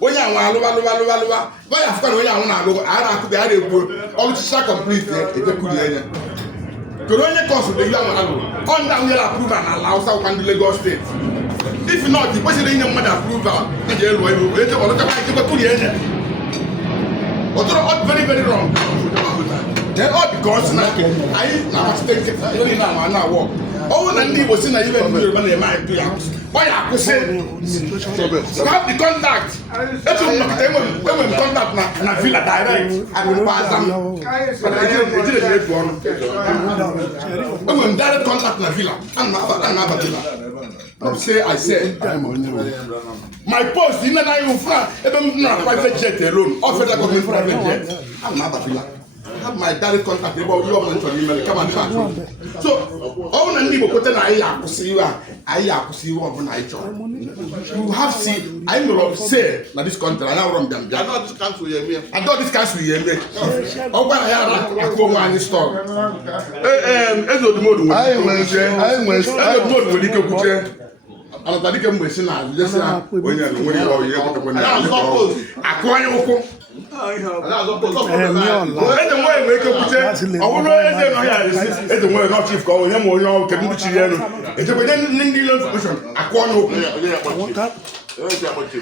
onye anwa alụwa ya afụkwa na onye anwụ na-alụ a na-akụbi a na-egbuo ọlụchicha complete ejekuri enye kere onye kọsụrụ ihe anwa alụ ọ ndị ahụ nyere approval na ala Hausa ụkwa ndị Lagos steeti if not ị kwesịrị inye mmadụ approval eji elu elu eje ọlụchakwa ejekuri enye ọtụrụ very very wrong then all because na anyị na-amasịte nkịta ihe niile ama na-awọ ọnwụ na ndị Igbo si na ibe ndị Yoruba na-eme anyị ya ọ ya akwụsị have the contact etu m nọkọta enwe m contact na villa direct agụmkpaza m ejire ji efu ọnụ enwe m direct contact na villa ana m aba villa say I said my post in na you fra ebe m na private jet alone or federal government private jet ana m aba villa have my direct contact about your man to email come and chat so all na ndị Igbo kwete na anyị akwụsị iwe a anyị akwụsị iwe ọbụla anyị chọrọ you have see I know say na this country anyị awụrọ mbịa mbịa I know this council ya eme ọ gwara ya akụ onwe anyị stọọ eze odumodu nwere ike kwuche anata dike mgbe si na jesi na onye nwere ihe ekwutekwe na akụ anyị ụkwụ eze nwanyị nwere ike kwuche ọ bụrụ eze nọ ya eze nwanyị nọ chief ka ọ onye ma onye ọrụ kedu ndị chiri elu echekwenye ndị ilo information akụ ọnụ okwu